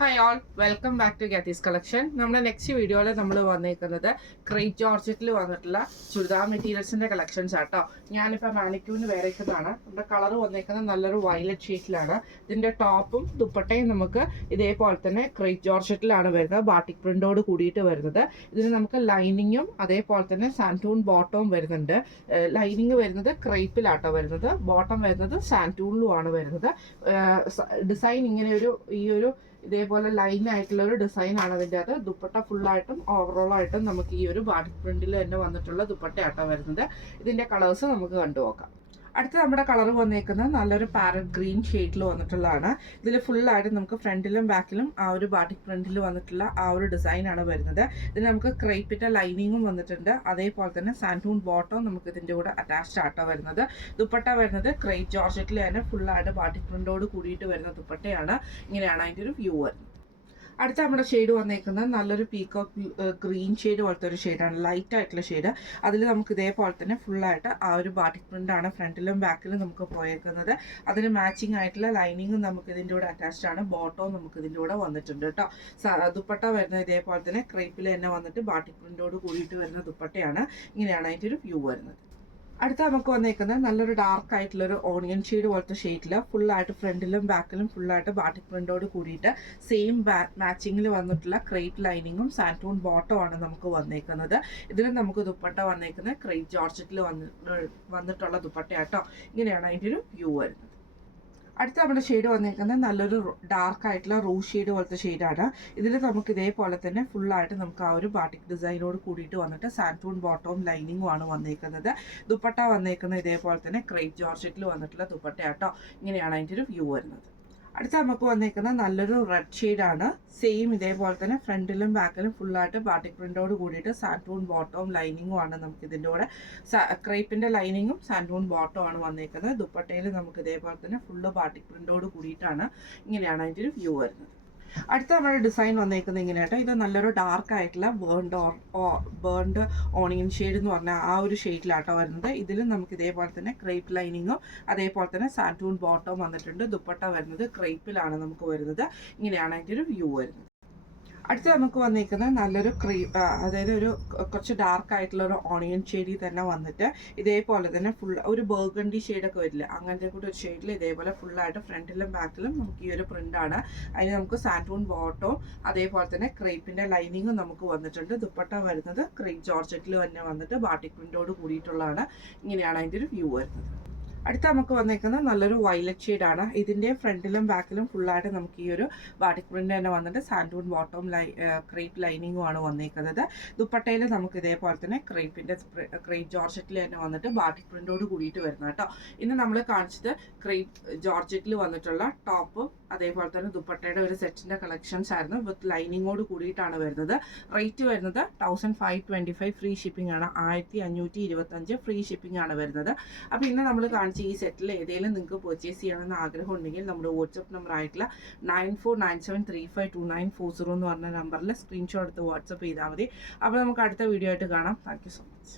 Hi all welcome back to ഗാത്തീസ് collection. നമ്മുടെ next വീഡിയോയിൽ നമ്മൾ വന്നേക്കുന്നത് ക്രേപ്പ് ജോർജറ്റിൽ വന്നിട്ടുള്ള ചുരിദാർ മെറ്റീരിയൽസിന്റെ കളക്ഷൻസ് ആട്ടോ. ഞാനിപ്പോൾ മാനിക്യൂവിന് വേറേക്കുന്നതാണ്. നമ്മുടെ കളർ വന്നേക്കുന്നത് നല്ലൊരു വയലറ്റ് ഷെയ്ഡിലാണ്. ഇതിന്റെ ടോപ്പും ദുപ്പട്ടയും നമുക്ക് ഇതേപോലെ തന്നെ ക്രേപ്പ് ജോർജറ്റിലാണ് വരുന്നത്, ബാട്ടിക് പ്രിന്റോട് കൂടിയിട്ട് വരുന്നത്. ഇതിന് നമുക്ക് ലൈനിങ്ങും അതേപോലെ തന്നെ സാൻറ്റൂൺ ബോട്ടവും വരുന്നുണ്ട്. ലൈനിങ് വരുന്നത് ക്രേപ്പിലാട്ടോ വരുന്നത്, ബോട്ടം വരുന്നത് സാൻറ്റൂണിലുമാണ് വരുന്നത്. ഡിസൈൻ ഇങ്ങനെ ഈ ഒരു ഇതേപോലെ ലൈൻ ആയിട്ടുള്ള ഒരു ഡിസൈൻ ആണ് അതിൻ്റെ അത്. ദുപ്പട്ട ഫുള്ളായിട്ടും ഓവറോൾ ആയിട്ടും നമുക്ക് ഈ ഒരു ബാട്ടിക് പ്രിന്റിൽ തന്നെ വന്നിട്ടുള്ള ദുപ്പട്ടയാട്ടോ വരുന്നത്. ഇതിന്റെ കളേഴ്സ് നമുക്ക് കണ്ടുനോക്കാം. അടുത്ത നമ്മുടെ കളർ വന്നേക്കുന്നത് നല്ലൊരു പാരറ്റ് ഗ്രീൻ ഷെയ്ഡിൽ വന്നിട്ടുള്ളതാണ്. ഇതിൽ ഫുള്ളായിട്ട് നമുക്ക് ഫ്രണ്ടിലും ബാക്കിലും ആ ഒരു ബാട്ടിക് പ്രിന്റിൽ വന്നിട്ടുള്ള ആ ഒരു ഡിസൈനാണ് വരുന്നത്. ഇതിന് നമുക്ക് ക്രേപ്പിന്റെ ലൈനിങ്ങും വന്നിട്ടുണ്ട്, അതേപോലെ തന്നെ സാൻറ്റൂൺ ബോട്ടവും നമുക്ക് ഇതിൻ്റെ കൂടെ അറ്റാച്ച്ഡ് ആട്ടോ വരുന്നത്. ദുപ്പട്ട വരുന്നത് ക്രേപ്പ് ജോർജറ്റിൽ തന്നെ ഫുള്ളായിട്ട് ബാട്ടിക് പ്രിന്റോട് കൂടിയിട്ട് വരുന്ന ദുപ്പട്ടയാണ്. ഇങ്ങനെയാണ് അതിൻ്റെ ഒരു വ്യൂ വരുന്നത്. അടുത്ത നമ്മുടെ ഷെയ്ഡ് വന്നേക്കുന്നത് നല്ലൊരു പീകോക്ക് ഗ്രീൻ ഷെയ്ഡ് പോലത്തെ ഒരു ഷെയ്ഡാണ്, ലൈറ്റ് ആയിട്ടുള്ള ഷെയ്ഡ്. അതിൽ നമുക്ക് ഇതേപോലെ തന്നെ ഫുള്ളായിട്ട് ആ ഒരു ബാട്ടിക് പ്രിൻ്റാണ് ഫ്രണ്ടിലും ബാക്കിലും നമുക്ക് പോയേക്കുന്നത്. അതിന് മാച്ചിങ് ആയിട്ടുള്ള ലൈനിങ്ങും നമുക്ക് ഇതിൻ്റെ കൂടെ അറ്റാച്ച്ഡ് ആണ്. ബോട്ടവും നമുക്ക് ഇതിൻ്റെ കൂടെ വന്നിട്ടുണ്ട് കേട്ടോ. ദുപ്പട്ട വരുന്നത് ഇതേപോലെ തന്നെ ക്രേപ്പിൽ തന്നെ വന്നിട്ട് ബാട്ടിക് പ്രിൻ്റോട് കൂടിയിട്ട് വരുന്ന ദുപ്പട്ടയാണ്. ഇങ്ങനെയാണ് അതിൻ്റെ ഒരു വ്യൂ വരുന്നത്. അടുത്ത നമുക്ക് വന്നേക്കുന്നത് നല്ലൊരു ഡാർക്ക് ആയിട്ടുള്ളൊരു ഓണിയൻ ഷെയ്ഡ് പോലത്തെ ഷെയ്ഡിൽ ഫുള്ളായിട്ട് ഫ്രണ്ടിലും ബാക്കിലും ഫുള്ളായിട്ട് ബാട്ടിക് പ്രിന്റോട് കൂടിയിട്ട് സെയിം മാച്ചിങ്ങിൽ വന്നിട്ടുള്ള ക്രേപ്പ് ലൈനിങ്ങും സാൻറ്റൂൺ ബോട്ടമാണ് നമുക്ക് വന്നേക്കുന്നത്. ഇതിൽ നമുക്ക് ദുപ്പട്ട വന്നേക്കുന്നത് ക്രേപ്പ് ജോർജറ്റിൽ വന്നിട്ടുള്ള ദുപ്പട്ടയാട്ടോ. ഇങ്ങനെയാണ് അതിൻ്റെ ഒരു വ്യൂ വരുന്നത്. അടുത്ത നമ്മുടെ ഷെയ്ഡ് വന്നേക്കുന്നത് നല്ലൊരു ഡാർക്ക് ആയിട്ടുള്ള റൂഷ് ഷെയ്ഡ് പോലത്തെ ഷെയ്ഡാണ്. ഇതിൽ നമുക്ക് ഇതേപോലെ തന്നെ ഫുള്ളായിട്ട് നമുക്ക് ആ ഒരു ബാട്ടിക് ഡിസൈനോട് കൂടിയിട്ട് വന്നിട്ട് സാൻറ്റൂൺ ബോട്ടവും ലൈനിങ്ങും ആണ് വന്നേക്കുന്നത്. ദുപ്പട്ട വന്നേക്കുന്നത് ഇതേപോലെ തന്നെ ക്രേപ്പ് ജോർജറ്റിൽ വന്നിട്ടുള്ള ദുപ്പട്ടയാട്ടോ. ഇങ്ങനെയാണ് അതിൻ്റെ ഒരു വ്യൂ വരുന്നത്. അടുത്ത നമുക്ക് വന്നേക്കുന്നത് നല്ലൊരു റെഡ് ഷെയ്ഡാണ്. സെയിം ഇതേപോലെ തന്നെ ഫ്രണ്ടിലും ബാക്കിലും ഫുള്ളായിട്ട് ബാട്ടിക് പ്രിന്റോട് കൂടിയിട്ട് സാൻറ്റൂൺ ബോട്ടവും ലൈനിങ്ങും ആണ് നമുക്ക് ഇതിൻ്റെ കൂടെ. ക്രേപ്പിന്റെ ലൈനിങ്ങും സാൻറ്റൂൺ ബോട്ടവും ആണ് വന്നേക്കുന്നത്. ദുപ്പട്ടയിൽ നമുക്ക് ഇതേപോലെ തന്നെ ഫുള്ള് ബാട്ടിക് പ്രിന്റോട് കൂടിയിട്ടാണ്. ഇങ്ങനെയാണ് അതിൻ്റെ ഒരു വ്യൂ വരുന്നത്. അടുത്ത നമ്മുടെ ഡിസൈൻ വന്നേക്കുന്നത് ഇങ്ങനെയാട്ടോ. ഇത് നല്ലൊരു ഡാർക്ക് ആയിട്ടുള്ള ബേൺഡ് ഓണിയൻ ഷെയ്ഡ് എന്ന് പറഞ്ഞാൽ ആ ഒരു ഷെയ്ഡിലാട്ടോ വരുന്നത്. ഇതിലും നമുക്ക് ഇതേപോലെ തന്നെ ക്രേപ്പ് ലൈനിങ്ങും അതേപോലെ തന്നെ സാൻറ്റൂൺ ബോട്ടവും വന്നിട്ടുണ്ട്. ദുപ്പട്ട വരുന്നത് ക്രേപ്പിലാണ് നമുക്ക് വരുന്നത്. ഇങ്ങനെയാണ് അതിൻ്റെ ഒരു വ്യൂ വരുന്നത്. അടുത്ത നമുക്ക് വന്നിരിക്കുന്നത് നല്ലൊരു അതായത് ഒരു കുറച്ച് ഡാർക്ക് ആയിട്ടുള്ള ഒരു ഓണിയൻ ഷെയ്ഡിൽ തന്നെ വന്നിട്ട് ഇതേപോലെ തന്നെ ഫുൾ ഒരു ബർഗണ്ടി ഷെയ്ഡൊക്കെ വരില്ല, അങ്ങനത്തെ കൂടെ ഒരു ഷെയ്ഡിൽ ഇതേപോലെ ഫുള്ളായിട്ട് ഫ്രണ്ടിലും ബാക്കിലും നമുക്ക് ഈ ഒരു പ്രിന്റാണ്. അതിന് നമുക്ക് സാൻറ്റൂൺ ബോട്ടവും അതേപോലെ തന്നെ ക്രേപ്പിന്റെ ലൈനിങ്ങും നമുക്ക് വന്നിട്ടുണ്ട്. ദുപ്പട്ട വരുന്നത് ക്രേപ്പ് ജോർജറ്റിൽ തന്നെ വന്നിട്ട് ബാട്ടിക് പ്രിന്റോട് കൂടിയിട്ടുള്ളതാണ്. ഇങ്ങനെയാണ് അതിൻ്റെ ഒരു വ്യൂ വരുന്നത്. അടുത്ത നമുക്ക് വന്നേക്കുന്നത് നല്ലൊരു വയലറ്റ് ഷെയ്ഡാണ്. ഇതിൻ്റെ ഫ്രണ്ടിലും ബാക്കിലും ഫുള്ളായിട്ട് നമുക്ക് ഈ ഒരു ബാട്ടിക് പ്രിന്റ് തന്നെ വന്നിട്ട് സാൻറ്റൂൺ ബോട്ടവും ക്രേപ്പ് ലൈനിങ്ങും ആണ് വന്നേക്കുന്നത്. ദുപ്പട്ടയിൽ നമുക്ക് ഇതേപോലെ തന്നെ ക്രേപ്പ് ജോർജറ്റിൽ തന്നെ വന്നിട്ട് ബാട്ടിക് പ്രിന്റോട് കൂടിയിട്ട് വരുന്നത് കേട്ടോ. ഇന്ന് നമ്മൾ കാണിച്ചത് ക്രേപ്പ് ജോർജറ്റിൽ വന്നിട്ടുള്ള ടോപ്പും അതേപോലെ തന്നെ ദുപ്പട്ടയുടെ ഒരു സെറ്റിന്റെ കളക്ഷൻസ് ആയിരുന്നു. വിത്ത് ലൈനിങ്ങോട് കൂടിയിട്ടാണ് വരുന്നത്. റേറ്റ് വരുന്നത് 1525 ഫ്രീ ഷിപ്പിംഗ് ആണ്. 1525 ഫ്രീ ഷിപ്പിംഗ് ആണ് വരുന്നത്. അപ്പോൾ ഇന്ന് നമ്മൾ ഈ സെറ്റിൽ ഏതെങ്കിലും നിങ്ങൾക്ക് പർച്ചേസ് ചെയ്യണമെന്ന് ആഗ്രഹം ഉണ്ടെങ്കിൽ നമ്മുടെ വാട്സപ്പ് നമ്പർ ആയിട്ടുള്ള 9497352940 എന്ന് പറഞ്ഞ നമ്പറിൽ സ്ക്രീൻഷോട്ട് എടുത്ത് വാട്സപ്പ് ചെയ്താൽ മതി. അപ്പോൾ നമുക്ക് അടുത്ത വീഡിയോ ആയിട്ട് കാണാം. Thank you so much.